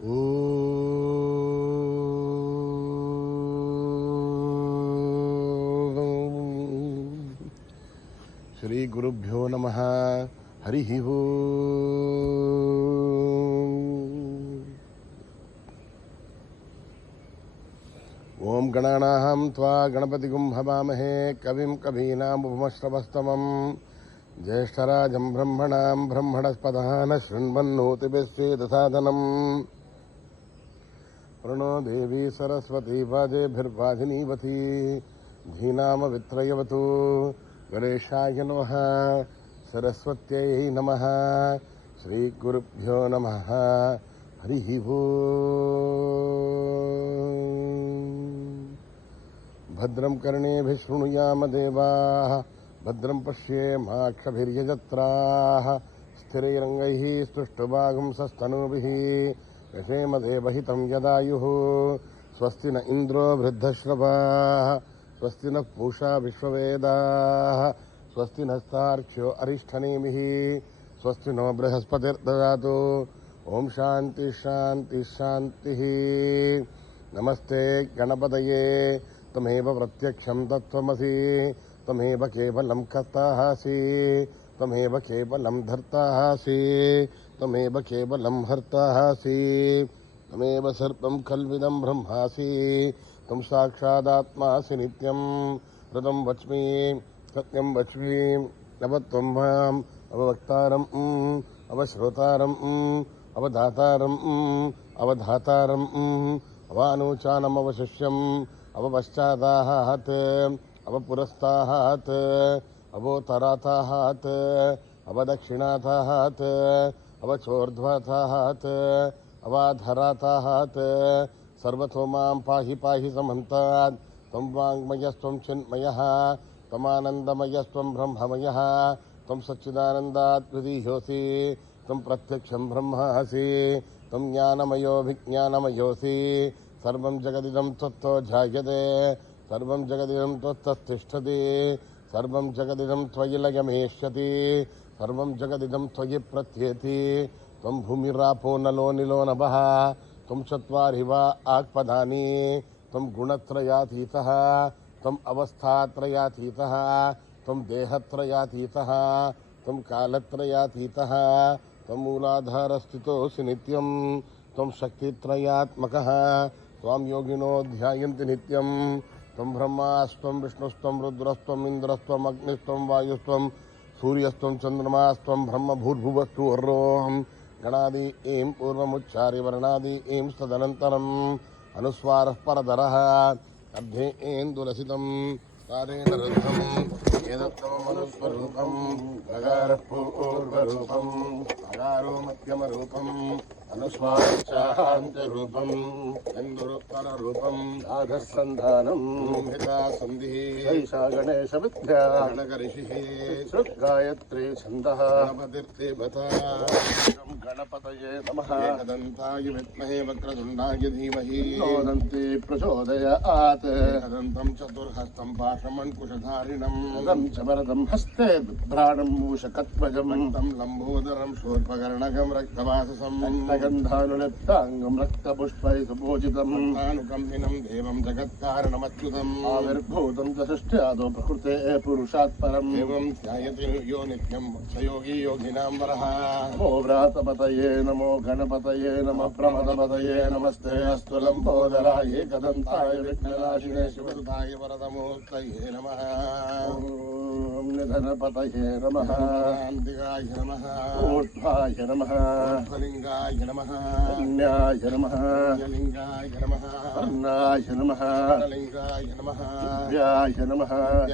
శ్రీ గురుభ్యో నమః. హరి ఓం గణానాం త్వా గణపతిగుం హవామహే కవిం కవీనాముపమశ్రవస్తమం జ్యేష్ఠరాజం బ్రహ్మణాం బ్రహ్మణస్పదాన శృణ్వన్నోతిభిశ్చేదసాదనం ప్రణో దేవీ సరస్వతీ వాజేభిర్వాజినీవతి ధీనామ విత్రయవతు గణేశాయ నమః సరస్వత్యై నమః శ్రీ గురుభ్యో నమః. హరి భద్రం కర్ణేభిః శృణుయామ దేవాః భద్రం పశ్యేమాక్షభిర్యజత్రాః స్థిరైరంగైః స్తుష్టువాగుంసస్తనూభిః యశేమ దేవహితం యదాయుః. స్వస్తి న ఇంద్రో వృద్ధశ్రవాः స్వస్తి నః పూషా విశ్వవేదాः స్వస్తి నస్తార్క్ష్యో అరిష్టనేమిః స్వస్తి నో బృహస్పతిర్దదాతు. ఓం శాంతి శాంతి శాంతి. నమస్తే గణపతయే త్వమేవ ప్రత్యక్షం తత్వమసి త్వమేవ కేవలం కర్తాసి త్వమేవ కేవలం ధర్తాసి త్వమేవ కేవలం హర్తాసి త్వమేవ సర్వం కల్విదం బ్రహ్మాసి త్వం సాక్షాదాత్మాసి నిత్యం. ఋతం వచ్మి సత్యం వచ్మి నవత్వం మాం అవవక్తారం అవశ్రోతారం అవధాతారం అవధాతారం అవానూచానం అవశిష్యం అవపశ్చాదాహాత్ అవపురస్తాహాత్ అవోత్తరాతాహాత్ అవదక్షిణాతాహాత్ అవచోర్ధ్వతాహాత్ అవాధరాతాహాత్ సర్వతో మాం పాహి పాహి సమంతాత్. త్వం వాంగ్మయస్త్వం చిన్మయః త్వమానందమయస్త్వం బ్రహ్మమయః త్వం సచ్చిదానందాత్ ద్వితీయోసి త్వం ప్రత్యక్షం బ్రహ్మాసి త్వం జ్ఞానమయోభిజ్ఞానమయోసి. సర్వం జగదిదం త్వత్తో జాయతే సర్వం జగదిదం త్వత్తస్థిష్టతి సర్వం జగదిదం త్వయి లయమేష్యతి సర్వం జగదిదం త్వయి ప్రత్యేతి. త్వం భూమిరాపో నలో నిలో నభః త్వం చత్వారి వా ఆక్పదాని త్వం గుణత్రయాతీతః త్వం అవస్థాత్రయాతీతః త్వం దేహత్రయాతీతః త్వం కాలత్రయాతీతః త్వం మూలాధారస్థితోऽసి నిత్యం త్వం శక్తిత్రయాత్మకః త్వాం యోగినో ధ్యాయంతి నిత్యం. త్వం బ్రహ్మాస్త్వం విష్ణుస్త్వం రుద్రస్త్వం ఇంద్రస్త్వం అగ్నిస్త్వం వాయుస్త్వం సూర్యస్త్వం చంద్రమాస్త్వం బ్రహ్మ భూర్భువస్సు వర్రోహం. గణాది ఏం పూర్వముచ్చారి వర్ణాది ఏం తదనంతరం అనుస్వారః పరధరః అర్ధే ఏందులసితం తారేణ రుద్ధం ఏదత్తమనుస్వరూపం అగారః పూర్వరూపం అగారో మధ్యమరూపం అనుస్వారాంతరూపం ఎందురుత్తరరూపం ఆఘస్సంధానం సంధి ఐషా గణేశ విద్యా గణకరిషిః గాయత్రీ ఛందః గణపతిర్దేవతా. గణపతయే నమః. ఏకదంతాయ విద్మహే వక్రతుండాయ ధీమహి తన్నో ప్రచోదయాత్. ఏకదంతం చతుర్హస్తం పాశమంకుశధారిణం చ వరదం హస్తే బిభ్రాణం మూషకత్వజం లంబోదరం శూర్పకర్ణకం రక్తవాససం గంధానులిప్తాంగం రక్తపుష్పై సుభూజితం అనుకంపినం దేవం జగత్కారణమచ్యుతం ఆవిర్భూతం చ ప్రకృతే పురుషాత్ పరం ఏవం ధ్యాయతే యో నిత్యం సయోగి యోగినాం వరః. నమో వ్రాతపతయే నమో గణపతయే నమః ప్రమదపతయే నమస్తే అస్తు లంబోదరాయ ఏకదంతాయ విఘ్ననాశినే శివసుతాయ వరదమూర్తయే నమః. ఓం నిధనపతయే నమః. శాంతిగాయ నమః. ఊర్ధ్వాయ నమః. లింగాయ నమః. పుణ్యాయ నమః. లింగాయ నమః. అన్నాయ నమః. లింగాయ నమః. దివ్యాయ నమః.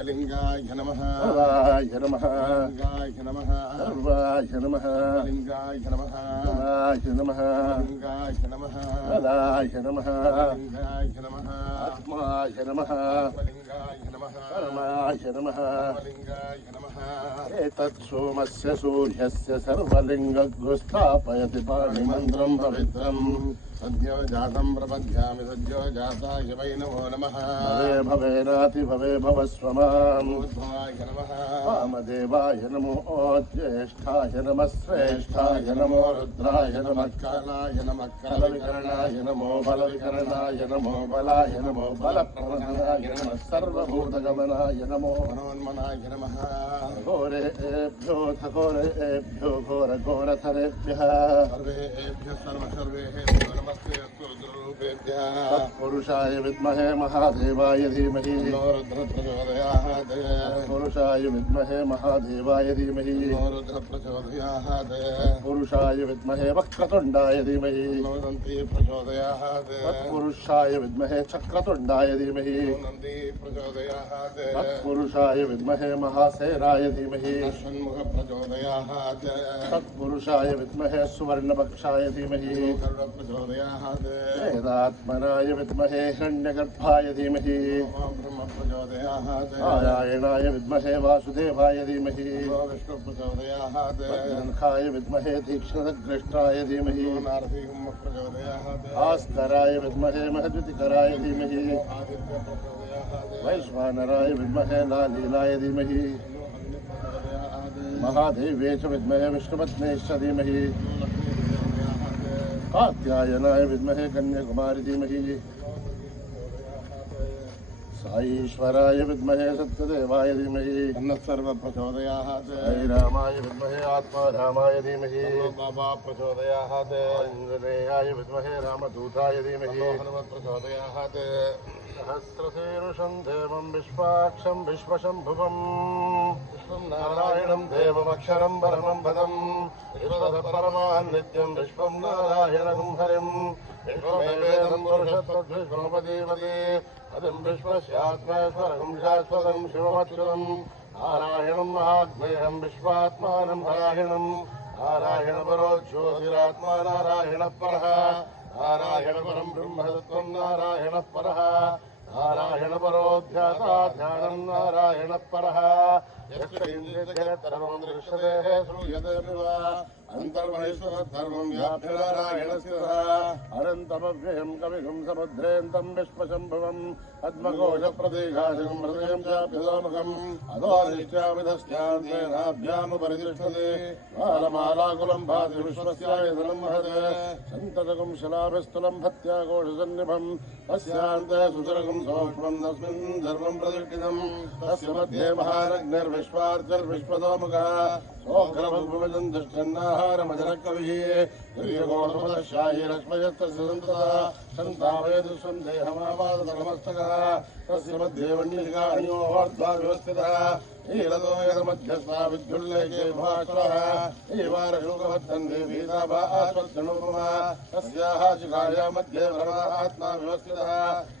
లింగాయ నమః. సర్వాయ నమః. లింగాయ నమః. సర్వాయ నమః. లింగాయ నమః. సర్వాయ నమః. లింగాయ నమః. సదాయ నమః. లింగాయ నమః. ఆత్మాయ నమః. లింగాయ నమః. పరమాయ నమః. లింగాయ నమః. ఏతత్ సోమస్య సూర్యస్య సర్వలింగగ్గు స్థాపయతి పాణిమంత్రం పవిత్రం सद्यो जातं प्रपद्यामि सद्यो जाताय वै नमो नमः भवे भवेनाति भवे भवस्व माम् उद्भवाय नमः वामदेवाय नमो ज्येष्ठाय नमः श्रेष्ठाय नमो रुद्राय नमः कालाय नमः कालविकरणाय नमो बलविकरणाय नमो बलाय नमो बलप्रवदनाय नमः सर्वभूतगमनाय नमो मनोन्मनाय नमः घोरेभ्यो घोरेभ्यो घोरघोरथरेभ्यः सर्वेभ्यः सर्वेभ्यो नमस्ते अस्तु रुद्ररूपेभ्यः तत्पुरुषाय विद्महे महादेवाय धीमहि रुद्रप्रचोदयात् पुरुषाय विद्महे महादेवाय धीमहि रुद्रप्रचोदयात् पुरुषाय विद्महे वक्रतुण्डाय धीमहि नन्दी प्रचोदयात् तत्पुरुषाय विद्महे चक्रतुण्डाय धीमहि नन्दी प्रचोदयात् तत्पुरुषाय विद्महे महासेनाय धीमहि षण्मुख प्रचोदयात् तत्पुरुषाय विद्महे सुवर्णपक्षाय धीमहि प्रचोदयात् वेदात्मनाय विद्महे हिरण्यगर्भाय धीमहि ब्रह्म प्रचोदयात् नारायणाय विद्महे वासुदेवाय धीमहि विष्णु प्रचोदयात् नखाय विद्महे तीक्ष्णदग्रष्टाय धीमहि नारसिंह प्रचोदयात् भास्कराय विद्महे महद्युतिकराय धीमहि आदित्य प्रचोदयात् वैश्वानराय विद्महे लालीलाय धीमहि महादेव्ये च विद्महे विष्णुपत्न्यैश्च धीमहि कात्यायनाय विद्महे कन्याकुमारी धीमहि साईश्वराय विद्महे सत्यदेवाय धीमहि सर्व प्रचोदयात् रामाय विद्महे आत्मारामाय धीमहि बाबा प्रचोदयात् आञ्जनेयाय विद्महे रामदूताय धीमहि हनुमत् प्रचोदयात् सहस्रशीर्षं देवं विश्वाक्षं विश्वशम्भुवम् विश्वं नारायणं देवमक्षरं परमं पदं विश्वतः परमान् नित्यं विश्वं नारायणं हरिं विश्वमेवेदं पुरुषत्वद्विश्वमुपजीवति अदं विश्वस्यात्मेश्वरं शाश्वतं शिवमच्युतं नारायणं महात्मेयं विश्वात्मानं नारायणं नारायणपरो ज्योतिरात्मा नारायणः परः नारायणपरं ब्रह्मतत्त्वं नारायणः परः नारायणपरो ध्याता ध्यानं नारायणः परः यस्य इन्द्रियजगत्सर्वं दृश्यते श्रूयते वा अन्तर्महेश्वरधर्मं व्याप्य नारायणस्य अनन्तमव्ययं कविगुं समुद्रेन्दं विश्वशम्भुवम् पद्मकोशप्रतीकाशं हृदयं चाप्यसोमुखम् अधोनित्यामिधस्यान्तेनाभ्यामुपरितिष्ठते मालमालाकुलं भाति विश्वस्यायतनं महत् सन्ततकुं शिलाभिस्तुलं भत्याकोशसन्निभम् तस्यान्ते सुचरकं सूक्ष्मं तस्मिन् सर्वं प्रतिष्ठितं तस्य मध्ये महारग्निर्विश्वार्जर्विश्वतोमुखः सोऽग्रभुवजन् तिष्ठन्नाहारमजरकविः तुर्यगोणपदशायी लक्ष्मयस्तस्य सन्ततः सन्तावेदु स्वं देहमापादतमस्तकः तस्य मध्ये वह्निशिखा अणियोर्ध्वा व्यवस्थितः ईरतो यदमध्यस्था विद्युल्लेखे भास्वः ईवारशोकवत्तन्ते भीताभा आश्वत्सनोपमा तस्याः शिखाया मध्ये परमात्मा व्यवस्थितः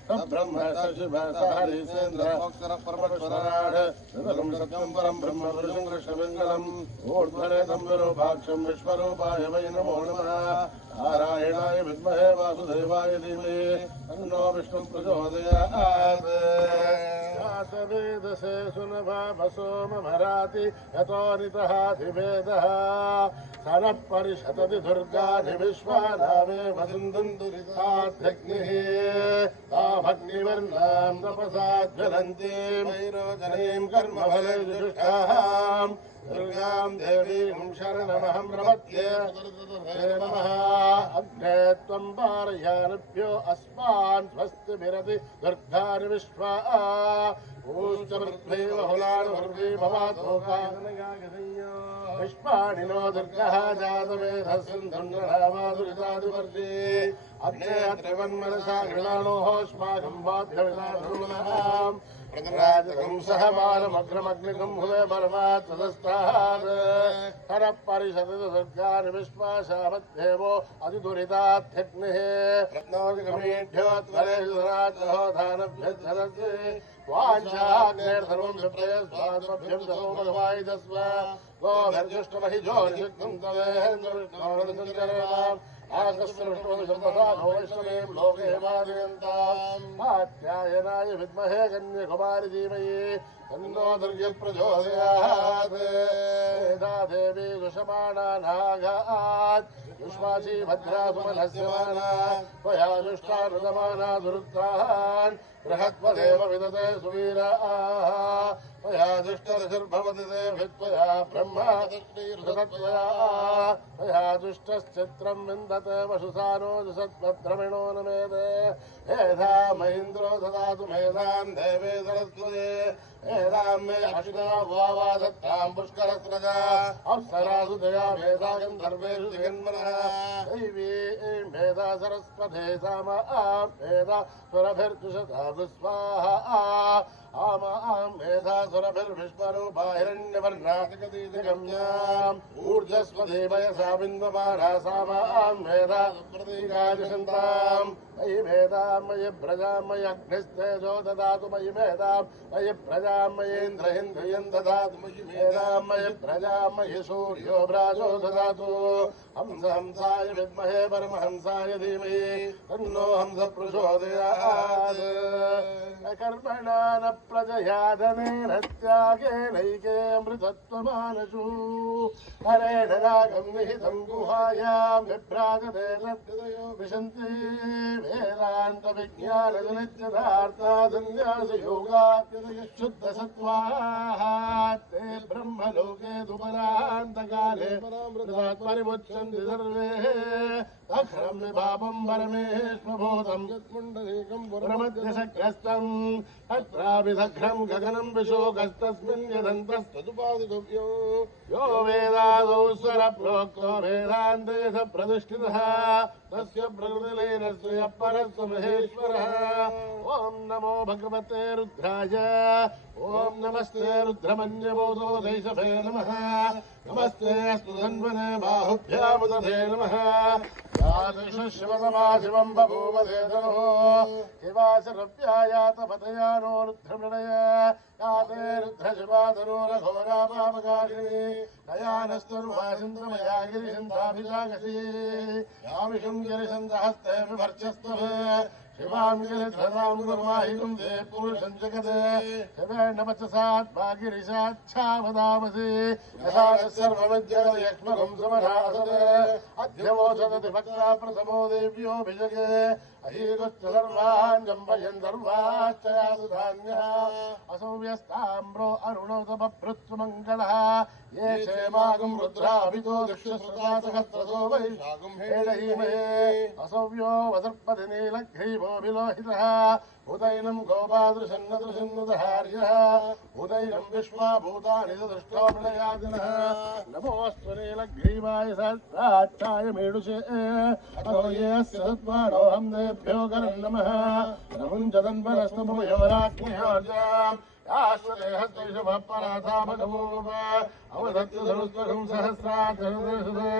तब्रह्म सशिवसहरीसेन्द्रपरमश्वराढ सत्यं परं ब्रह्म पुरुषं कृष्णमङ्गलम् ऊर्ध्वरेतं विरूपाक्षं विश्वरूपाय वै नमो नमः नारायणाय विद्महे वासुदेवाय धीमहि तन्नो विष्णुः प्रचोदयात् वेदसे सुनभाभसोमभराति यतो नितः धिवेदः सनः परिषदति दुर्गानि विश्वानामे वसुन्दं दुरिताध्यग्निः ताभग्निवर्णां तपसा ज्वलन्तीं वैरोचनीं कर्मफलैर्जुष्टाम् दुर्गां देवीं शरणमहं प्रपद्ये नमः अग्ने त्वं पारयानभ्यो अस्मान् स्वस्तिभिरति दुर्गानि विश्वा ऊष्टमृद्भे बहुलानुर्वे भवातोकागनयागसंयो विश्वानि नो दुर्गः जातवेधस्सिन्धुन्नरामादुरितादिवर्षे अग्ने त्रिवन्मनसा गृणानोऽस्माकं वाद्यविलाधूनाम् प्रगराजकं सह बालमग्रमग्निकं भुवे परमात्मदस्तात् हरः परिषदति दुर्गानि विश्वासामद्देवो अतिदुरितात्यग्निः रत्नोऽधिगमेभ्योत्तरेषु दानभ्यश्चरति वाञ्छाग्नेर्धर्मं विप्रयस्वात्मभ्यं सरोमघवायितस्व गोभिर्जुष्टमहि जोनिषक्तं तवेन्द्रविष्णोरतिसञ्चरेणाम् आकस्मृष्टोऽभिसम्पदाभवैष्णवीं लोके वादयन्ताम् कात्यायनाय विद्महे कन्याकुमारी धीमहि तन्नो दुर्गे प्रचोदयात् वेदा देवी दुषमाणा नागात् युष्मासी भद्रा सुमनस्यमाना त्वया जुष्टानुगमाना दुरुक्तान् बृहत्पदेव विदते सुवीराः त्वया दुष्टर्षिर्भवति ते भित्वया ब्रह्मा दृष्टिर्हृतत्वया त्वया दुष्टश्चित्रं विन्दते वशुसानो जुषत्पद्रमिणो न मेदे हेधा महीन्द्रो ददातु मेधां देवे सरस्वते हेदां मे अश्विना वावा दत्तां पुष्करस्रजा अप्सरासु दया मेधा गन्धर्वेषु जगन्मनः दैवी मेधा सरस्वते सामा मेधा सुरभिर्जुषता स्वाहा आमा मेधा सुरभिर्विश्वरूपा हिरण्यवर्णातिगम्याम् ऊर्जस्वती वयसा बिन्वमाना सामा मेधा प्रतीकादिशन्ताम् मयि मेधां मयि प्रजां मयि अग्निस्तेजो ददातु मयि मेधां मयि प्रजां मयीन्द्रहिन्द्रियं ददातु मयि मेधां मयि प्रजां मयि सूर्यो भ्राजो ददातु हंसाय विद्महे परमहंसाय धीमहि तन्नो हंस प्रचोदयात् कर्मणा न प्रजया धनेन त्यागेनैके अमृतत्वमानसु हरेण रागं निहितं गुहायां विभ्राजते तद्विदयो विशन्ति वेदान्तविज्ञानजनित्यदार्थासन्न्यासयोगात् ते ब्रह्मलोके दुपरान्तकाले परिमुच्यन्ति सर्वे अक्षरं विभावं परमेश्वभूतं यत्पुण्डरीकं पुरमध्यशक्रस्तम् अत्राभिधघ्रं गगनं विशोकस्तस्मिन् यदन्तस्तदुपादितव्यो यो वेदादौ स्वरप्रोक्तो वेदान्तयस प्रतिष्ठितः तस्य प्रकृतिलीनस्य परस्य महेश्वरः ॐ नमो भगवते रुद्राय ॐ नमस्ते रुद्रमन्यबोधो दैशभे नमः नमस्ते अस्तु धन्वने बाहुभ्यामुदधे नमः शिवतमा शिवं बभूव देदनो शिवाशरव्यायातपतयानो रुद्रमृणय याते रुद्रशिवातनो रघोरामापकारिणी नयानस्तरुवासिन्द्रमया गिरिशन्ताभिषाकसी यामिषं गिरिशन्तहस्ते विभर्चस्तव शिवां गिरिधरां गुर्वाहिनं ते पुरुषं जगते शिवेण वचसात्मा गिरिशाच्छावदामसि यथा सर्वमज्जगदयक्ष्मकं समरासते अध्यवोचदति भक्ता प्रथमो देव्योऽभिजगे अहीगुच्च सर्वान् जम्बयन् सर्वाश्च यासु धान्यः असौ व्यस्ताम्रो अरुणोतमभृत्सुमङ्गलः ये क्षेमागं रुद्राभितो दक्षसहस्रसो वैशाखं हेडहीमहे असौव्यो वसर्पति नीलग्रीवो विलोहितः उदैनं गोपादृशन्नदृशन्नुदहार्यः उदैनं विश्वाभूतानि दृष्टो प्रलयादिनः नमोऽस्तु नीलग्रीवाय सहस्राक्षाय मेडुषे अतो ये अस्य सत्त्वारोऽहं देभ्यो करं नमः नमुञ्जतन्वनस्तमुपयोराग्निहोर्जाम् आश्वदेहस्तेषुभपराधा भगवोप अवदत्तु धनुस्त्वं सहस्राक्षरदेशदे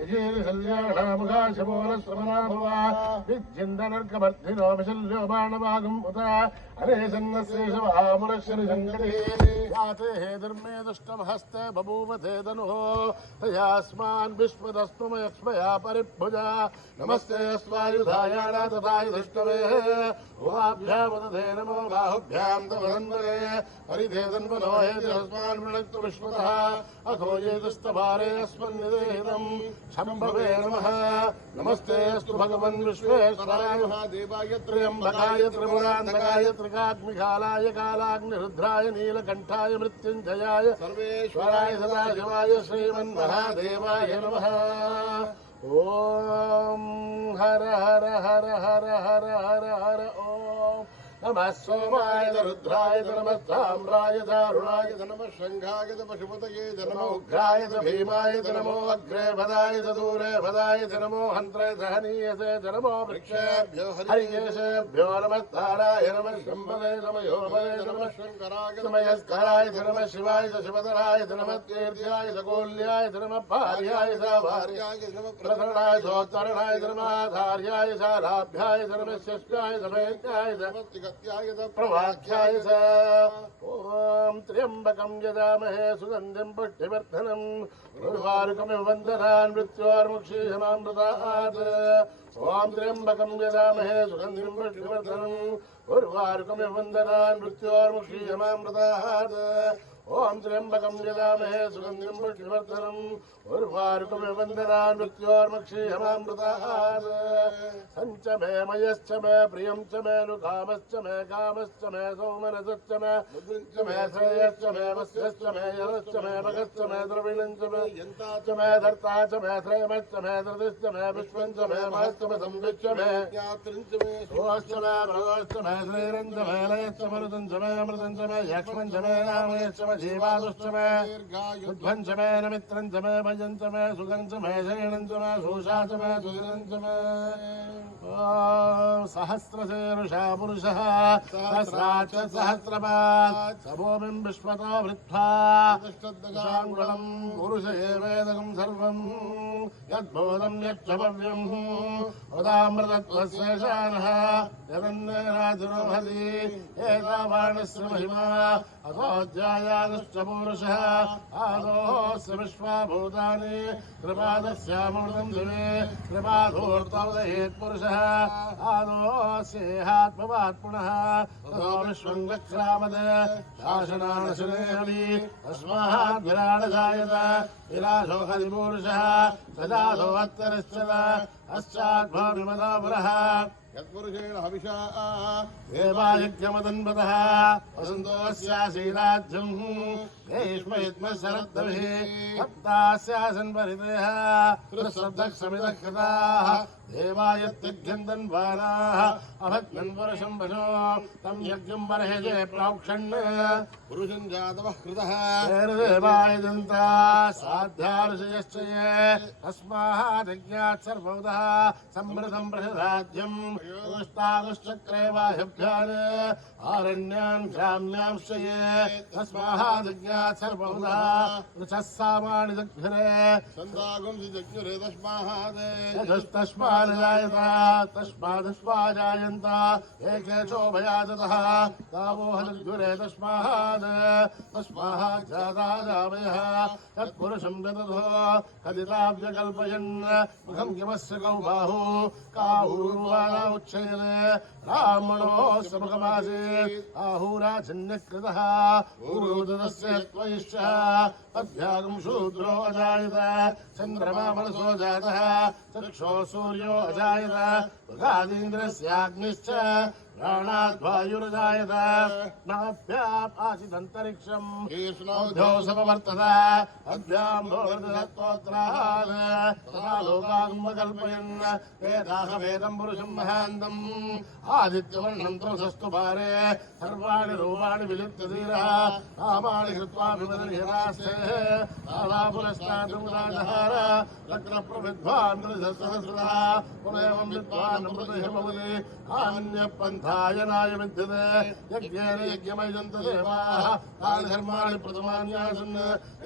यजीरिशल्याणामुखाशमोलश्रमणाभवा विद्यन्दनर्कवर्धिनो विशल्यो बाणवागम् उत अनेशन्नस्येषवामुरश्यनिशङ्कटे याते हे धर्मे दुष्टमहस्ते बभूव ते धनुः तयास्मान् विश्वदस्त्वमयक्ष्मया परिभुजा नमस्ते अस्मायुधायाणा तथायुधिष्टवे उवाभ्यामुदधे नमो बाहुभ्यां तव धन्वने परिधेदन्वनो हेतिरस्मान् वृणक्तु विश्वतः अथो ये दुस्तभारे अस्मन्निदेहितं शम्भवे नमः नमस्ते अस्तु भगवन् विश्वेश्वराय महादेवाय त्र्यम्बकाय त्रिपुरान्तकाय त्रिकाग्निकालाय कालाग्निरुद्राय नीलकण्ठाय मृत्युञ्जयाय सर्वेश्वराय सदाशिवाय श्रीमन्महादेवाय नमः ॐ हर हर हर हर हर हर हर ॐ नमः सोमाय रुद्राय नमः साम्राय दारुणाय नमः शंखाय पशुपतये नमो उग्राय भीमाय नमो अग्रे भदाय दूरे भदाय नमो हन्त्रे सहनीयसे नमो वृक्षेभ्यो हरिकेशेभ्यो नमः ताराय नमः शम्भवे नमः योभवे नमः शङ्कराय नमस्काराय नमः शिवाय शिवतराय नमः तीर्थ्याय गोल्याय नमः भार्याय भार्याय नमः प्रथरणाय सोत्तरणाय नमः धार्याय लाभ्याय नमः शिष्याय समेत्याय प्रवाख्याय स ॐ त्र्यम्बकं यजामहे सुगन्धिं पुष्टिवर्धनं उर्वारुकमिव वन्दनान् मृत्योर्मुक्षीयमामृतात् ॐ त्र्यम्बकं यजामहे सुगन्धिं पुष्टिवर्धनं उर्वारुकमिव वन्दनान् मृत्योर्मुक्षीयमामृतात् ओम त्र्यंबकं यजामहे सुगंधिं पुष्टिवर्धनम् उर्वारुकमिव वन्दनान् मृत्योर्मक्षीयमामृतात् सञ्च मे मयश्च मे प्रियं च मे नुकामश्च मे कामश्च मे सौमनसश्च मे बुद्धिश्च मे श्रेयश्च मे वस्यश्च मे यरश्च मे भगश्च मे द्रविणं च मे यन्ता च मे धर्ता च मे श्रेयश्च मे धृतिश्च मे विश्वं च मे महश्च मे संविच्च मे ज्ञातृं च मे सोश्च मे प्रदोश्च मे श्रीरं च मे लयश्च मरुतं च मे अमृतं च मे यक्ष्मं च मे नामयश्च मे जीवादुश्च मे उद्भं च मे नमित्रं च मे भजं च मे सुगं च मे शयनं च मे शोषा च मे सुदिनं च मे सहस्रशीर्षा पुरुषः सहस्राच्च सहस्रपात् समोमिं विश्वतो वृत्वा दशाङ्गुलं पुरुष एवेदकं सर्वं यद्बोधं यच्छव्यं उदामृतत्वस्येषानः यदन्नेराजुरोहति एतावाणस्य महिमा अथोऽध्यायादश्च पुरुषः आदोऽस्य विश्वाभूतानि त्रिपादस्यामृतं दिवे त्रिपादोर्तोदयेत् पुरुषः आदोऽस्येहात्मवात् पुनः ततो विश्वं गच्छामद शासनानशनेऽपि तस्मात् विराडजायत विराजो हरिपुरुषः सजातोऽत्तरश्चन पश्चाद्भूमिमतो पुरः यत्पुरुषेण हविषा देवायज्ञमदन्वतः वसन्तोऽस्यासीराज्यम् ग्रीष्मयुग्मः शरद्भिः सप्तास्यासन् परिदेः त्रिसप्तः समितः कृताः देवायत्तिघ्यन्दन्वानाः अभद्मन् पुरुषं वशो तं यज्ञं बर्हिजे प्रोक्षन् पुरुषं जातवः कृतः देवायजन्ता साध्याऋषयश्च ये तस्माद्यज्ञात् सर्वतः समृतं बृहदाद्यम् पुष्टागुश्चक्रे वायुभ्यान् आरण्यान् ग्राम्यांश्च ये तस्माद्यज्ञात् सर्वतः ऋचः सामानि जग्रे सन्दागुंसि जग्रे तस्मात् तस्मादस्माजायन्त एके चोभयाततः तावो हलद्गुरे तस्मात् जाताजावयः तत्पुरुषं गततो कदिताव्यकल्पयन् मुखं किमस्य कौ बाहु काहूर्वाणा उच्छयते ब्राह्मणोऽस्य मुखमासीत् आहूराजन्यकृतः ऊरुदस्य त्वयिश्च तद्भ्यागं शूद्रो अजायत चन्द्रमा मनसो जातः चक्षो सूर्यो अजायत मृगादीन्द्रस्याग्निश्च प्राणाद्वायुरजायत नाभ्यामासिदन्तरिक्षम् ईष्णौध्यो समवर्तत अभ्यां भोर्दत्तोत्रात् तथा लोकागमकल्पयन् वेदाहवेदं पुरुषं महान्तम् आदित्यवर्णं तमसस्तु पारे सर्वाणि रूपाणि विलिप्य धीरः कामानि कृत्वा विवदनिरास्ते आलापुरस्तादुराजहार लग्नप्रविद्वान् त्रिसहस्रः पुनरेवं विद्वान् अमृतहिमवति अन्यपन्थायनाय विद्यते यज्ञेन यज्ञमयजन्त देवाः तानि धर्माणि प्रथमान्यासन्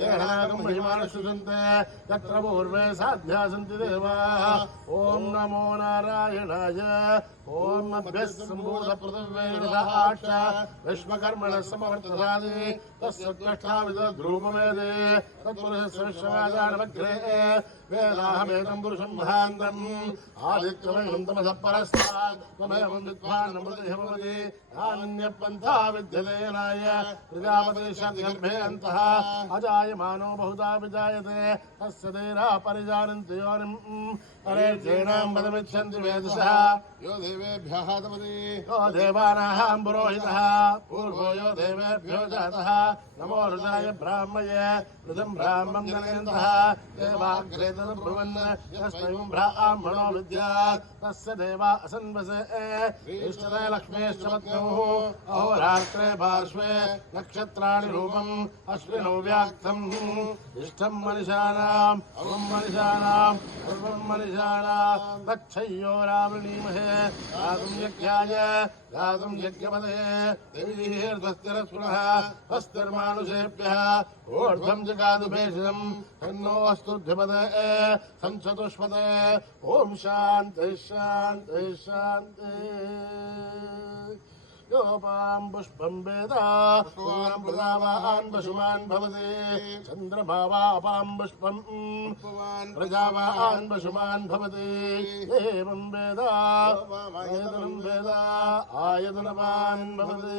येनागं महिमानः सृजन्ते यत्र पूर्वे साध्या सन्ति देवाः ॐ नमो नारायणाय ओम अभ्यस्सम्भूतपृथिव्यैर्दधाक्ष विश्वकर्मणः समवर्तसादि तस्य त्वष्टाविदध्रूपमेदे तत्पुरुषस्य विश्ववाजानमग्रे वेदाहमेदं पुरुषं महान्तम् आदित्यवर्णं तमसः परस्तात् त्वमेवं विद्वान् अमृतहिमवति नान्यपन्था विद्यते नाय प्रजापतिशब्दगर्भे अन्तः अजायमानो बहुधा विजायते तस्य धीरा परिजानन्ति योनिम् परेर्जेणां पदमिच्छन्ति वेदसः यो देवेभ्यः तपति यो देवानां पुरोहितः पूर्वो यो देवेभ्यो जातः नमो ऋषाय ब्राह्मये ऋतं ब्राह्मं जनयन्तः देवाग्रे तदब्रुवन् यस्मै ब्राह्मणो विद्यात् तस्य देवा असन्वसे इष्टते लक्ष्मीश्च पत्न्युः अहोरात्रे पार्श्वे नक्षत्राणि रूपम् अश्विनौ व्याक्तम् इष्टं मनिषाणाम् अवं मनिषाणाम् सर्वं मनिषाणाम् गच्छय्यो रावणीमहे गातुं यज्ञाय गातुं यज्ञपदे देवीर्ध्वस्तिरस्पुनः स्वस्तिर्मानुषेभ्यः ऊर्ध्वं जगादुभेषजम् तन्नो अस्तुभ्यपदे संचतुष्पदे ॐ शान्तिः शान्तिः शान्तिः योपां पुष्पं वेद प्रजावान् पशुमान् भवति चन्द्रभावापां पुष्पं प्रजावान् पशुमान् भवति एवं वेद पामायतनं वेद आयतनवान् भवति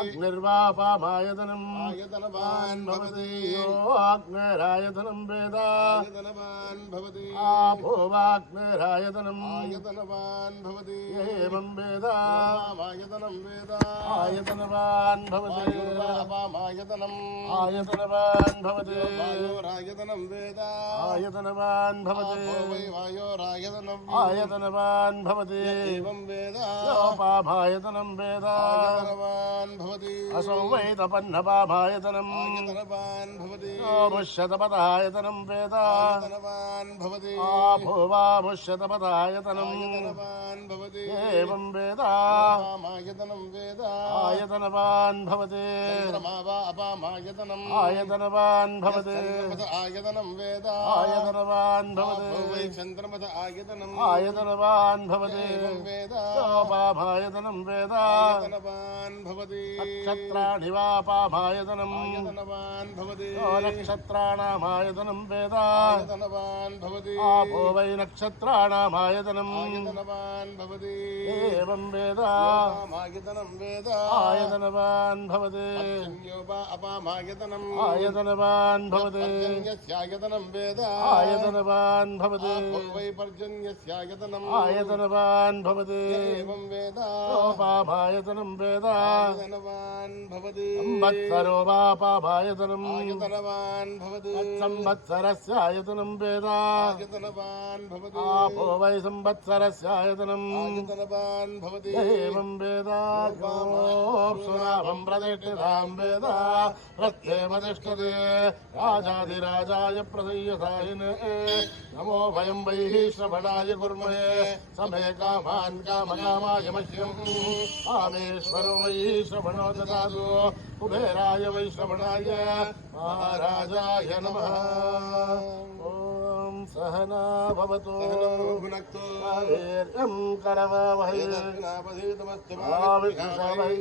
अग्निर्वापामायतनम् आयतनवान् भवति यो अग्निरायतनं वेद आयतनवान् भवति आपो वाग्निरायतनम् आयतनवान् भवति एवं वेद पामायतनं वेद आयतनवान् भवति पामायतनम् आयतनवान् भवति वायोरायतनं वेद आयतनवान् भवति वै वायोरायतनं आयतनवान् भवति एवं वेद पामायतनं वेद आयतनवान् भवति असौ वै तपन्नपामायतनम् आयतनवान् भवति मुष्यतपदायतनं वेद आयतनवान् भवति आपो वा मुष्यतपदायतनम् आयतनवान् भवति एवं वेद पामायतनं वेद आयतनवान् भवति चन्द्रमा वा अपामायतनम् आयतनवान् भवति आयतनं वेद आयतनवान् भवति वै चन्द्रमस आयतनम् आयतनवान् भवति एवं वेद पामायतनं वेद आयतनवान् भवति नक्षत्राणि वा पामायतनम् आयतनवान् भवति नक्षत्राणामायतनं वेद आयतनवान् भवति आपो वै नक्षत्राणामायतनम् आयतनवान् भवति एवं वेद पामायतनं वेद आयतनवान् भवति पर्जन्यो वा अपामायतनम् आयतनवान् भवति पर्जन्यस्यायतनं वेद आयतनवान् भवति आपो वै पर्जन्यस्यायतनम् आयतनवान् भवति एवं वेद पामायतनं वेद आयतनवान् भवति संवत्सरो वा पामायतनम् आयतनवान् भवति संवत्सरस्य आयतनं वेद आयतनवान् भवति आपो वै संवत्सरस्य आयतनम् आयतनवान् भवति एवं वेद सुराभं प्रतिष्ठितां वेद प्रत्येव तिष्ठते राजाधिराजाय प्रसय्यसायिने नमो वयं वैः श्रवणाय कुर्महे समे कामान् कामकामाय मह्यम् आमेश्वरो वै श्रवणो ददातु कुबेराय वै श्रवणाय महाराजाय नमः ॐ सहना भवतु भुनक्तु वीर्यं करवावहै आविष्णवै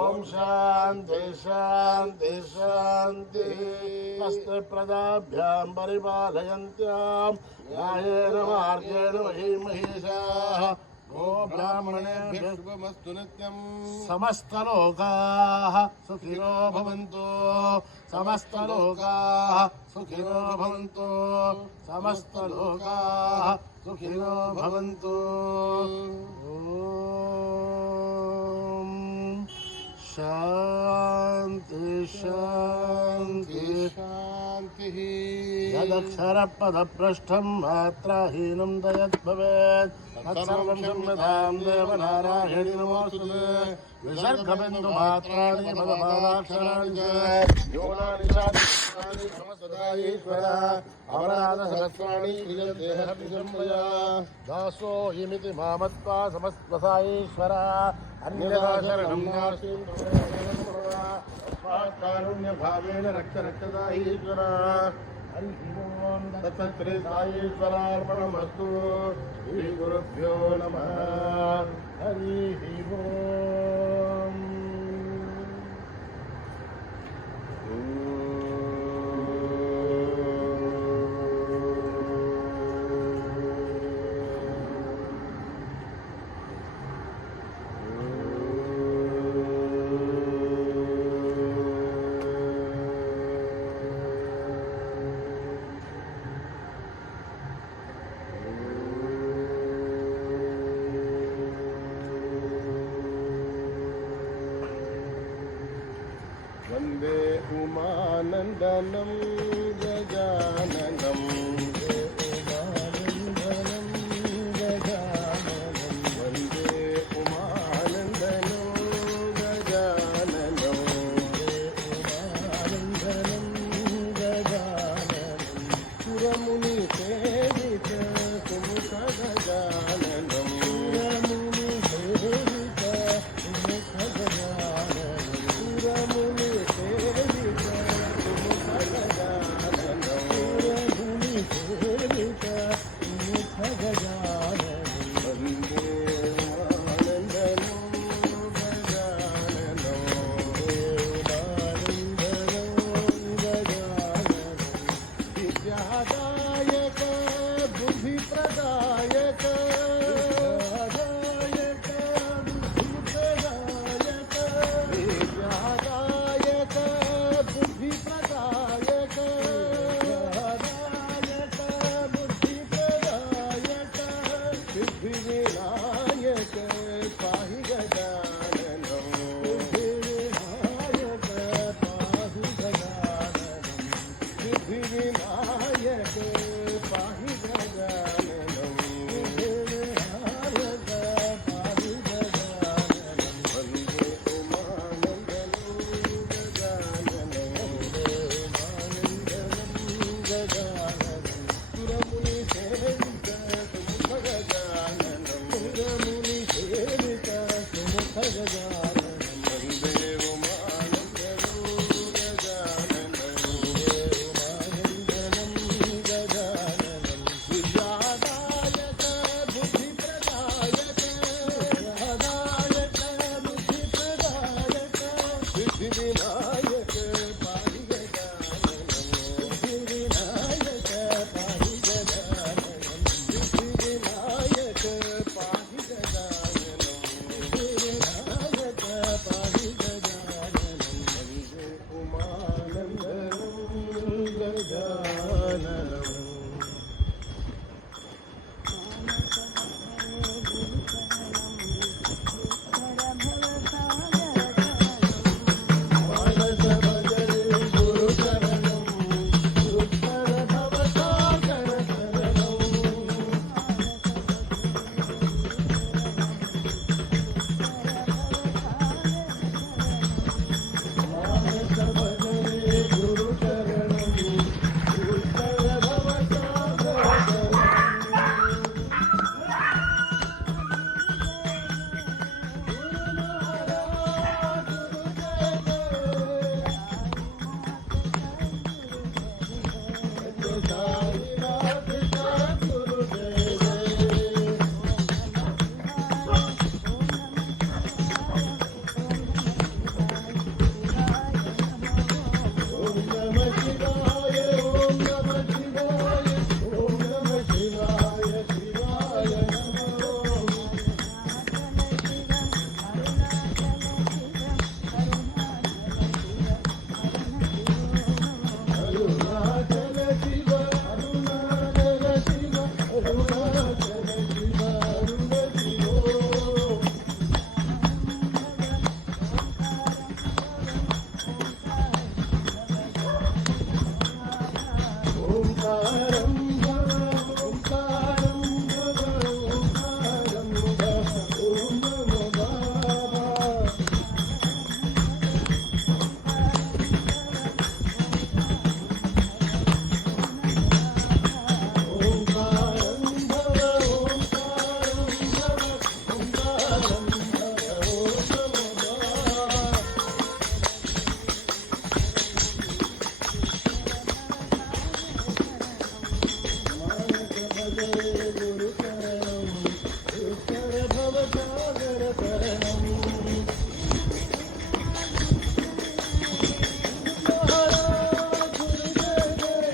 ॐ शान्ति शान्ति शान्तिः स्वस्ति प्रजाभ्यां परिपालयन्त्यां न्यायेन मार्गेण महीं महिषाः गो ब्राह्मणेभ्यः शुभमस्तु नित्यम् समस्तलोकाः सुखिनो भवन्तु समस्तलोकाः सुखिनो भवन्तु समस्तलोकाः सुखिनो भवन्तु शान्ति शान्ति शान्तिः यदक्षरपदभ्रष्टं मात्राहीनं दयद् भवेत् तत्सर्वं क्षम्यतां देवनारायणि नमोऽस्तुते विसर्गबिन्दुमात्राणि भगवादाक्षराणि च न्यूनानि चापि समस्तदा ईश्वरः अपराधसहस्राणि क्रियन्ते हर्षमया दासोऽयमिति मामत्वा समस्तसा ईश्वरः अन्यथा शरणं नास्ति कारुण्यभावेन रक्ष रक्षता ईश्वरः हरिः ओं तत्सत्रेश्वरार्पणमस्तु श्रीगुरुभ्यो नमः हरिः ओं वन्दे उमानन्दनं गजाननं वन्दे उमानन्दनं गजाननं सुरमुनिसेवित सुमुख गजाननं सुरमुनिसेवित सुमुख गजाननं सुरमुनि सिद्धिविनायक पाहि गजाननं सिद्धिविनायक पाहि गजाननं सिद्धिविनायक पाहि गजाननं सिद्धिविनायक पाहि गजाननं वन्दे उमानन्दनं गजाननं वन्दे उमानन्दनं गजाननं सुरमुनिसेवित सुमुख गजाननं सुरमुनिसेवित सुमुख गजाननं वन्दे उमानन्दनं गजाननं वन्दे उमानन्दनं गजाननं विद्यादायक बुद्धिप्रदायक विद्यादायक बुद्धिप्रदायक सिद्धिविनायक पाहि गजाननं सिद्धिविनायक पाहि गजाननं सिद्धिविनायक पाहि गजाननं सिद्धिविनायक पाहि गजाननं वन्दे उमानन्दनं गजाननम् मानस भजरे गुरुचरणं दुष्कर भवसागर शरणं मानस भजरे गुरुचरणं दुष्कर भवसागर साईनाथ सद्गुरु जय जय ओम नमः शिवाय ओम नमः शिवाय ओम नमः शिवाय शिवाय नमः अरुणाचल शिव अरुणाचल शिव अरुणाचल शिव अरुण शिव ओंकारं भव ओंकारं भव ओंकारं भव ओम नमो बाबा ओंकारं भव ओंकारं भव ओंकारं भव ओम नमो बाबा मानस भजरे गुरुचरणं दुष्कर भवसागर शरणं महाराज गुरु जय जय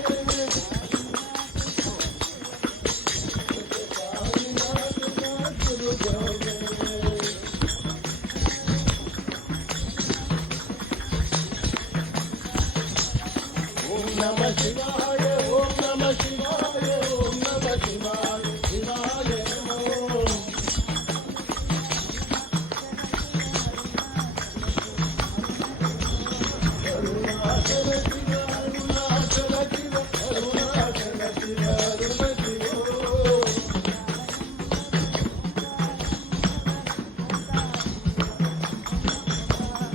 साईनाथ सद्गुरु जय जय ओम नमः शिवाय ओम नमः शिवाय ओम नमः शिवाय शिवाय नमो अरुणाचल शिव अरुणाचल शिव अरुणाचल शिव अरुण शिव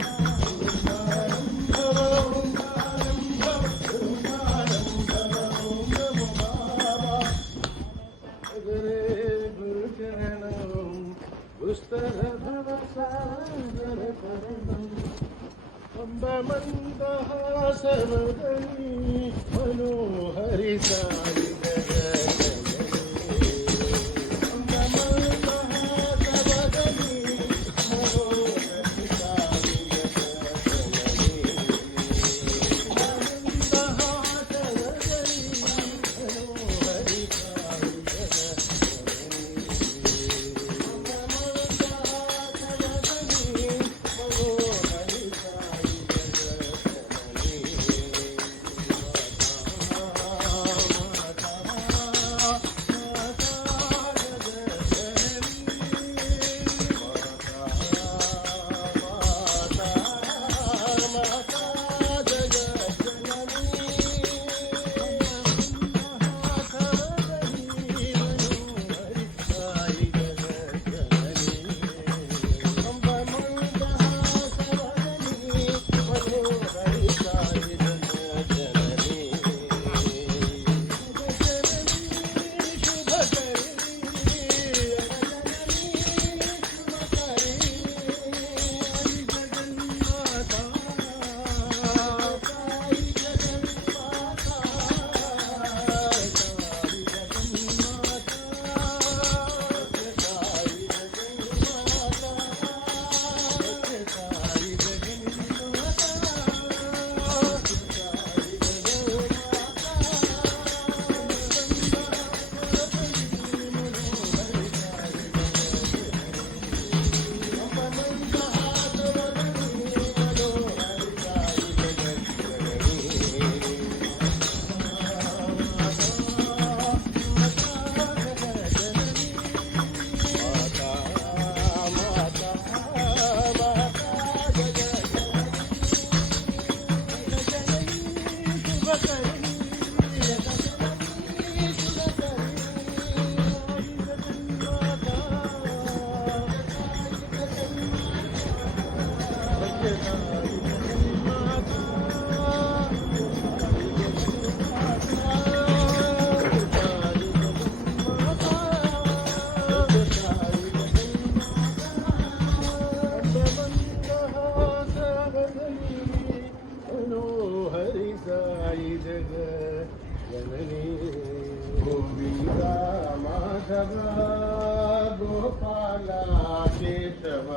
ओंकारं भव ओंकारं भव ओंकारं भव ओम नमो बाबा भजरे गुरुचरणं दुष्कर भवसागर शरणं अम्बमन्दहासवदनी मनोहरि साई जगज्जननी अम्बमन्दहासवदनी मनोहरि साई जगज्जननी अम्बमन्दहासवदनी मनोहरि साई जगज्जननी मनोहरि साई जगज्जननी केशव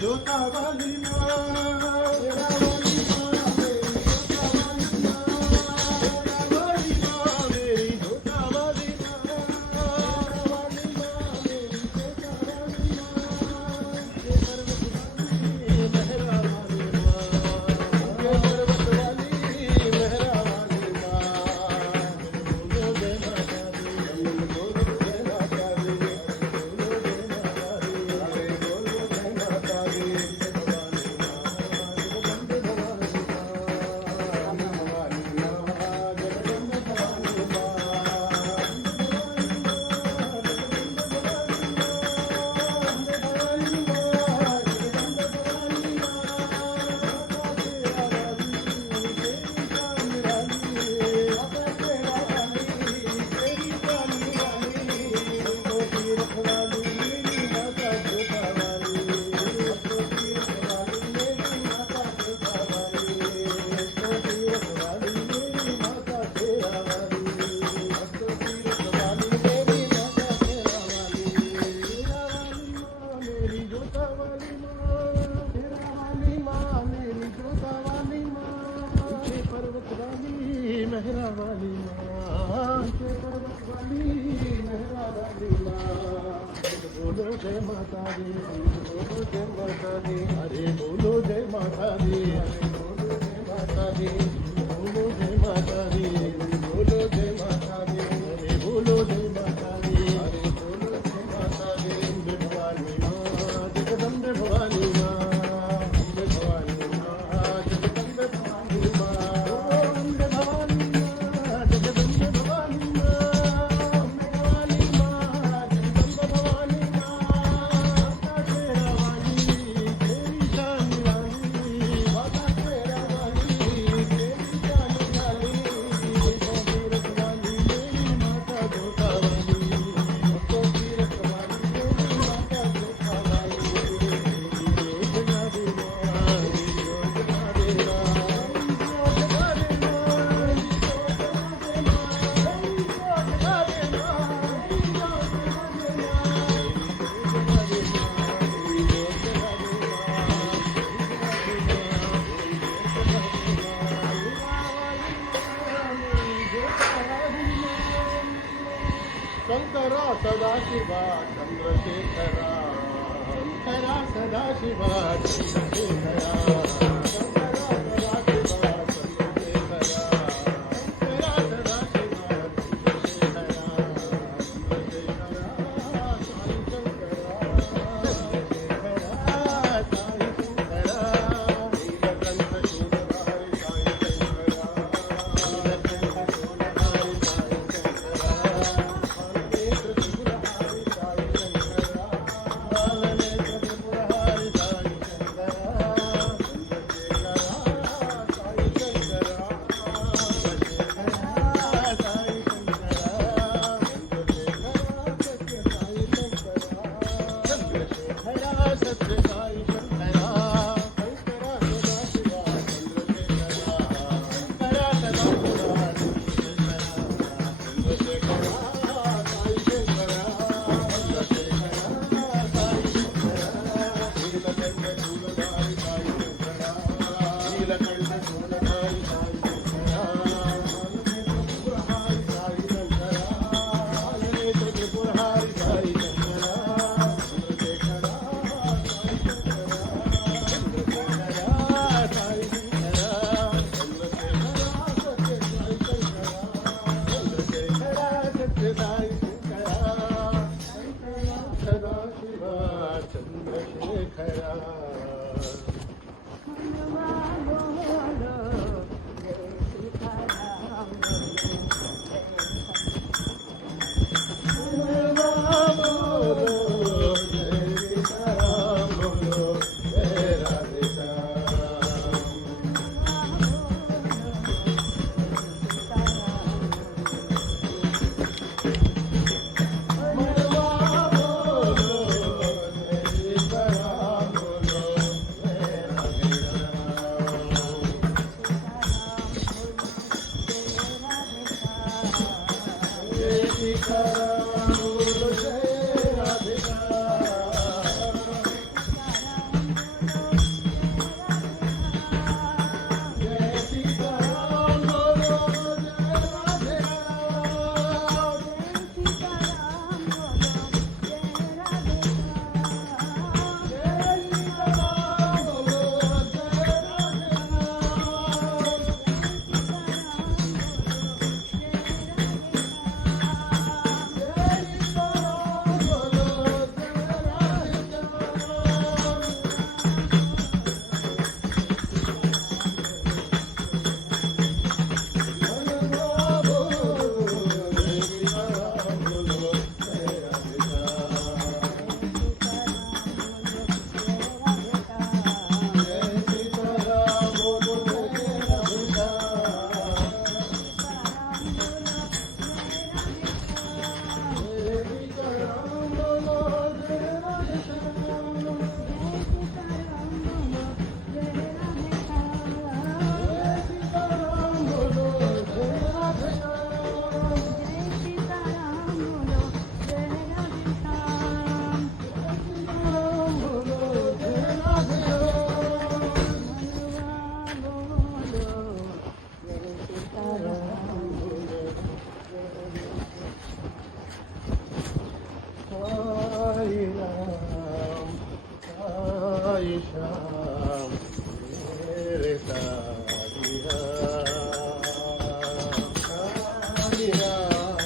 जोतावाली माँ शेरावाली माँ मेरी जोतावाली माँ शेरावाली माँ मेरी जोतावाली माँ शेरावाली माँ मेरी जोतावाली माँ ये पर्वतवाली मेहरा वाली माँ ये पर्वतवाली मेहरा वाली माँ बोलो जय माता दी बोलो जय माता दी बोलो जय माता दी अरे बोलो जय माता दी भवानी माँ जगदम्बे भवानी माँ भवानी माँ जगदम्बे भवानी माँ मेहरा वाली माँ पर्वत वाली मेहरा वाली माँ बोलो जय माता दी बोलो जय माता दी अरे बोलो जय माता दी अरे बोलो जय माता दी बोलो जय माता दी बोलो जय माता दी अरे बोलो जय माता दी अरे बोलो जय माता दी भवानी माँ जगदम्बे भवानी माँ अम्बे भवानी माँ जगदम्बे भवानी माँ अम्बे भवानी माँ जगदम्बे भवानी माँ अम्बे भवानी माँ जगदम्बे भवानी माँ माता शेरा वाली तेरी शान वाली माता शेरा वाली तेरी शान वाली तीरथ वाली मेरी माता जोता वाली तीरथ वाली मेरी माता जोता वाली योजना देना योजना देना योजना देना शंकरा सदाशिवा चंद्रशेखरा शंकरा सदाशिवा चंद्रशेखरा शंकरा सदाशिवा चंद्रशेखरा शंकरा सदाशिवा चंद्रशेखरा चंद्रशेखरा साई शंकरा चंद्रशेखरा साई शंकरा नीलकंठ शूलधारी साई शंकरा नीलकंठ शूलधारी साई शंकरा नेत्र त्रिपुरहारी साई शंकरा नेत्र त्रिपुरहारी साई शंकरा मेरे साई राम, साई राम,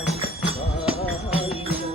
साई राम,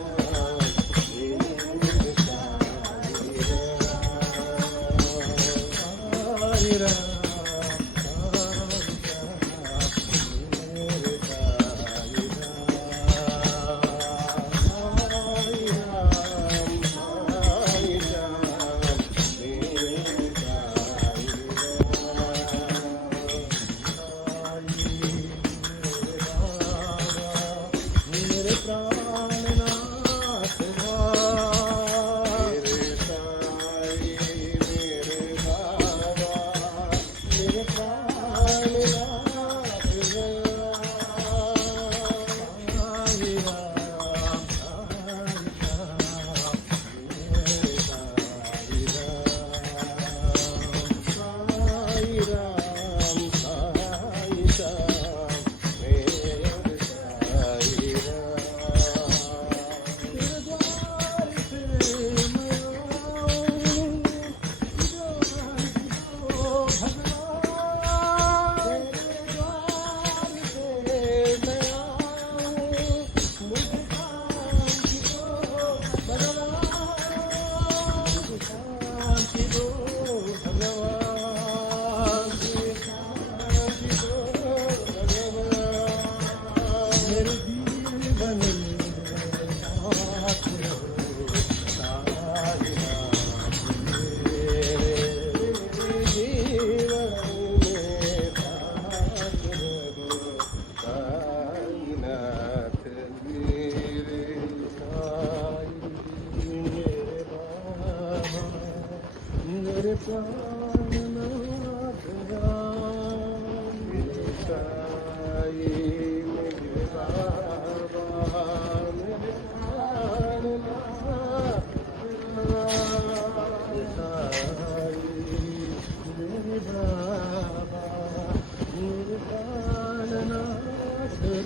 मेरे साई राम, साई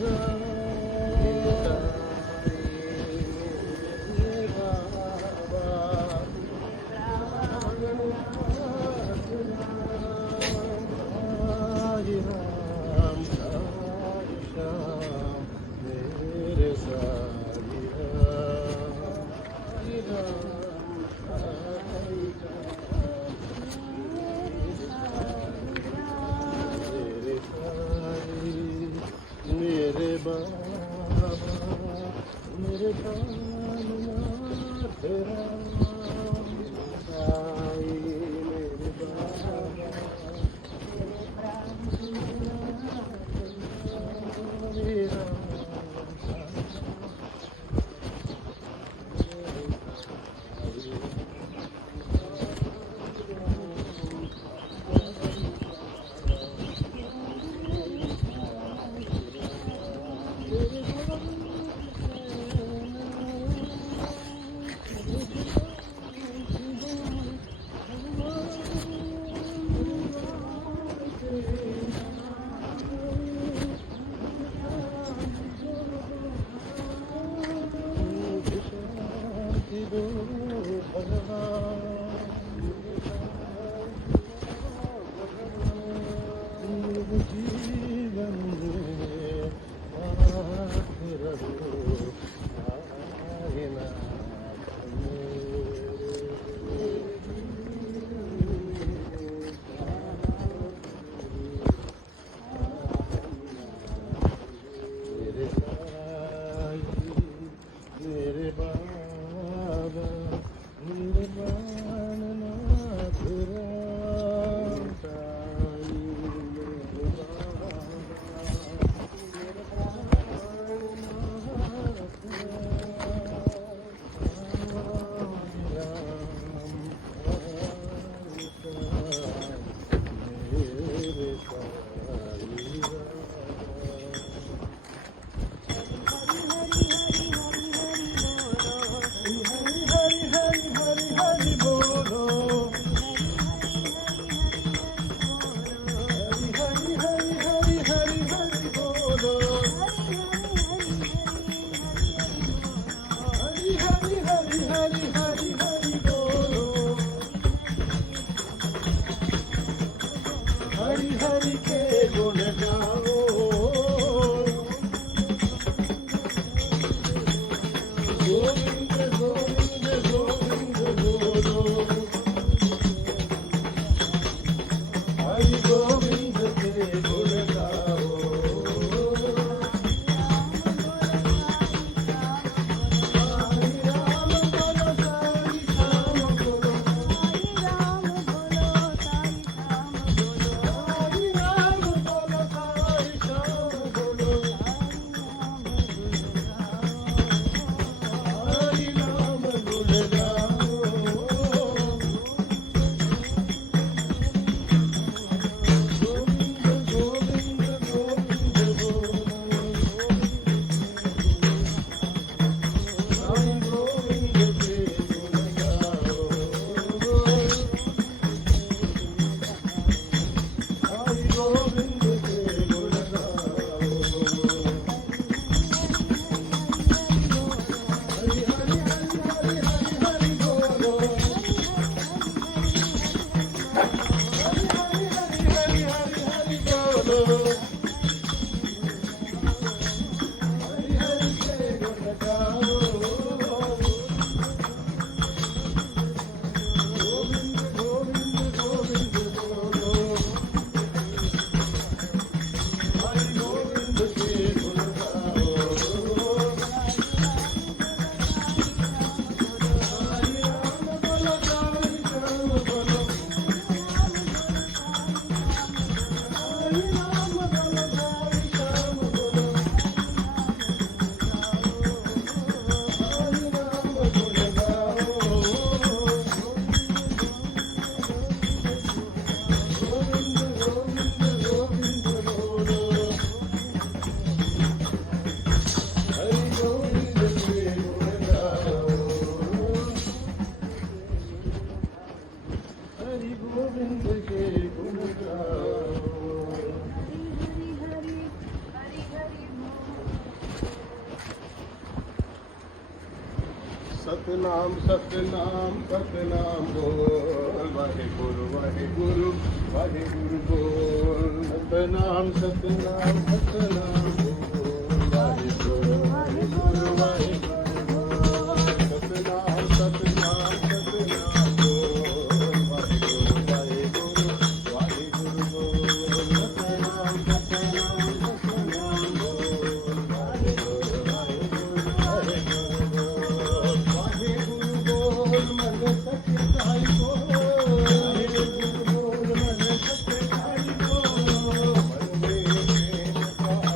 राम। हरि हरि के गुण गाओ गोविंद गोविंद गोविंद बोलो हरि गोविंद के गुण गाओ हरि राम बोलो साई श्याम बोलो हरि राम बोलो साई श्याम बोलो हरि नाम गुण गाओ गोविंद गोविंद गोविंद बोलो साई गोविंद के गुण गाओ हरि गोविंद के गुण गाओ हरि हरि हरि हरि हरि हरि बोलो हरि हरि हरि हरि हरि हरि बोलो हरि हरि के गुण गाओ गोविंद गोविंद गोविंद बोलो हरि गोविंद के गुण गाओ हरि राम बोलो साई श्याम बोलो हरि राम बोलो साई श्याम बोलो हरि नाम गुण गाओ गोविंद गोविंद गोविंद बोलो हरि गोविंद के गुण गाओ हरि गोविंद के गुण गाओ सतनाम सतनाम सतनाम बोल वाहेगुरु वाहेगुरु वाहेगुरु बोल सतनाम सतनाम सतनाम बोल वाहेगुरु वाहेगुरु वाहेगुरु बोल सतनाम सतनाम सतनाम बोल वाहेगुरु वाहेगुरु वाहेगुरु बोल सतनाम सतनाम सतनाम बोल वाहेगुरु वाहेगुरु वाहेगुरु बोल वाहेगुरु बोल मन सच्चाई बोल वाहेगुरु बोल मन सच्चाई बोल मन में प्रेम का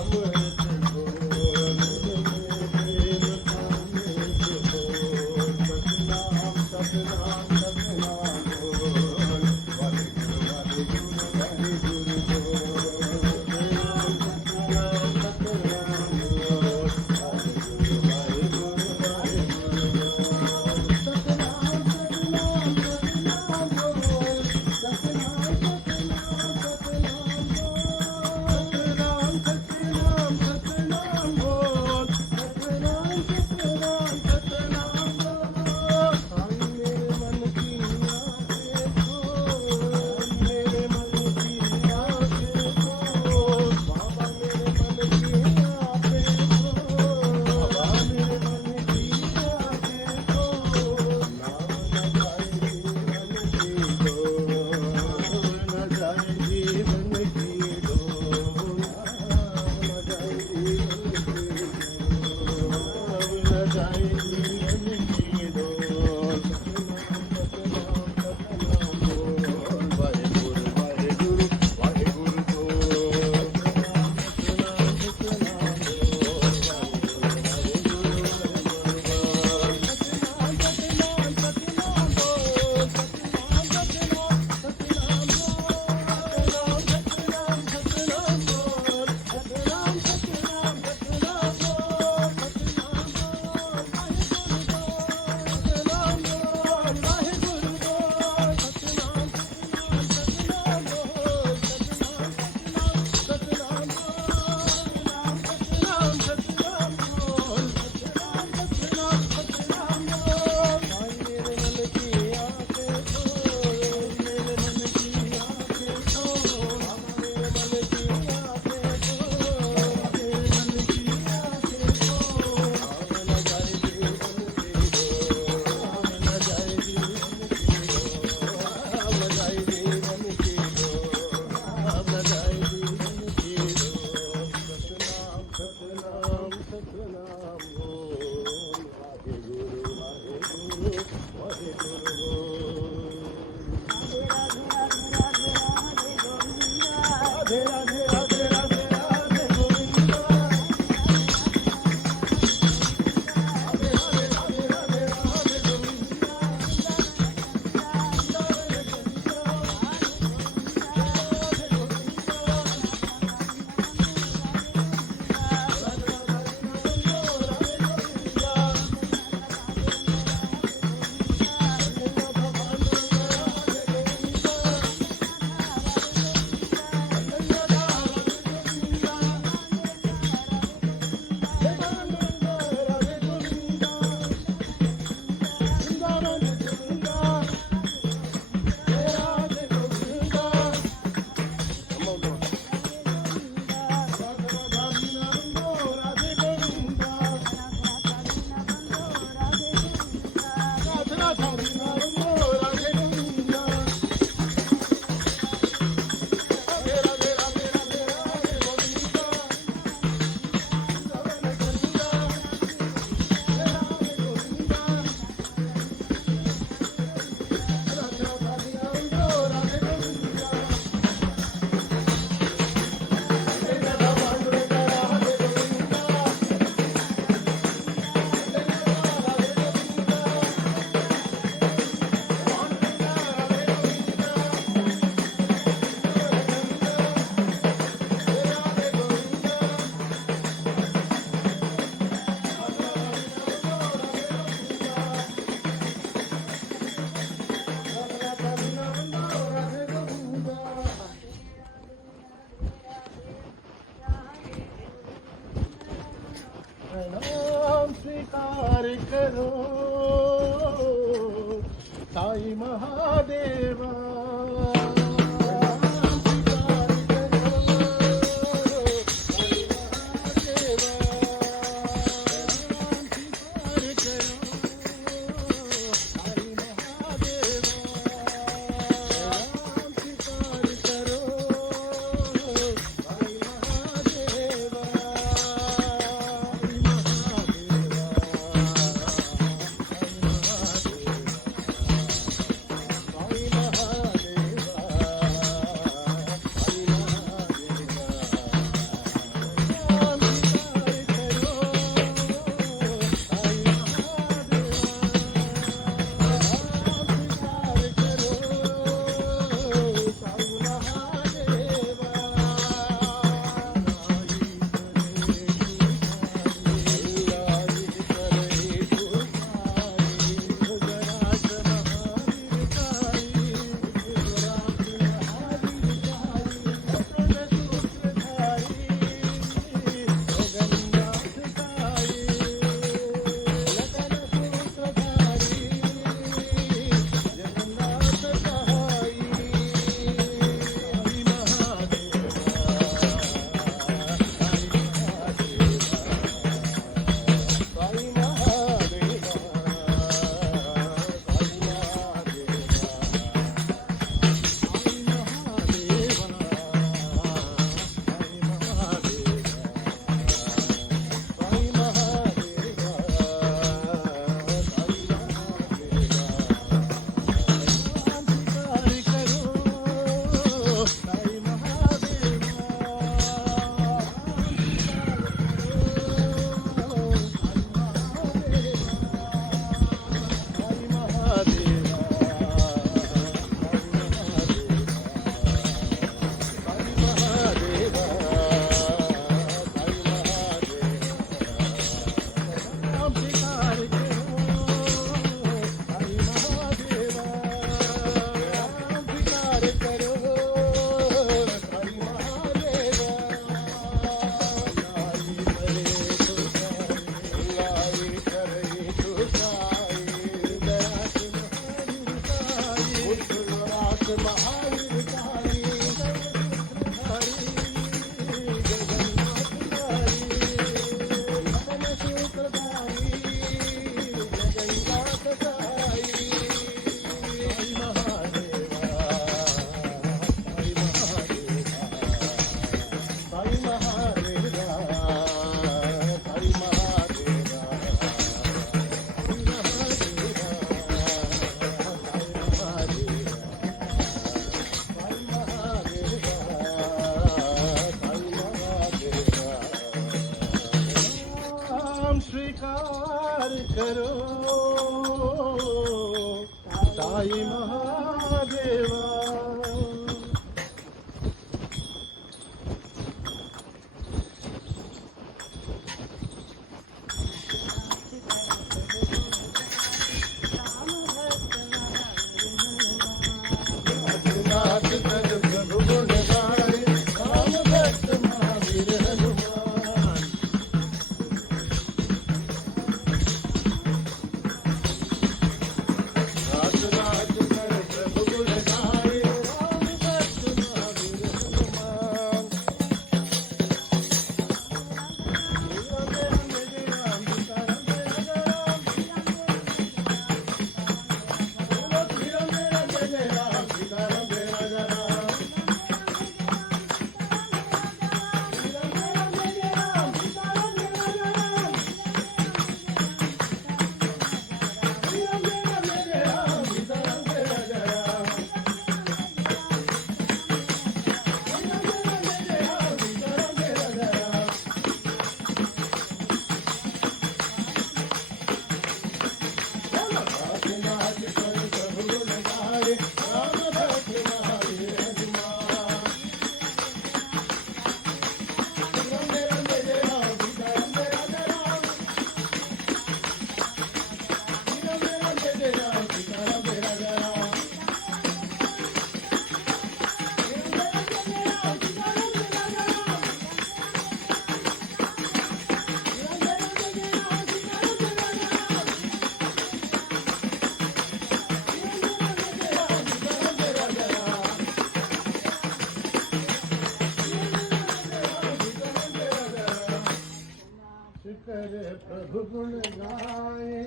प्रभु गुण गाए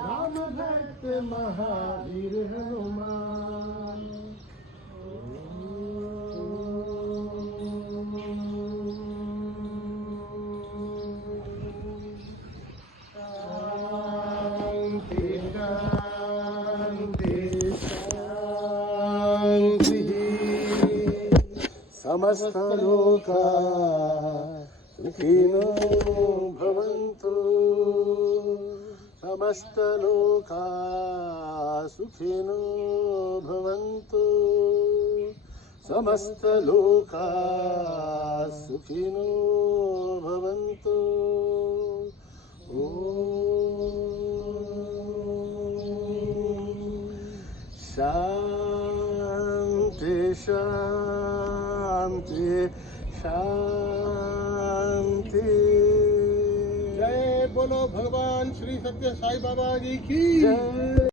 राम भक्त महावीर हनुमान शांति शांति शांति समस्त लोका सुखिनो भवन्तु समस्त लोका सुखिनो भवन्तु समस्त लोका सुखिनो भवन्तु शांति शांति शांति। जय बोलो भगवान श्री सत्य साई बाबा जी की जय।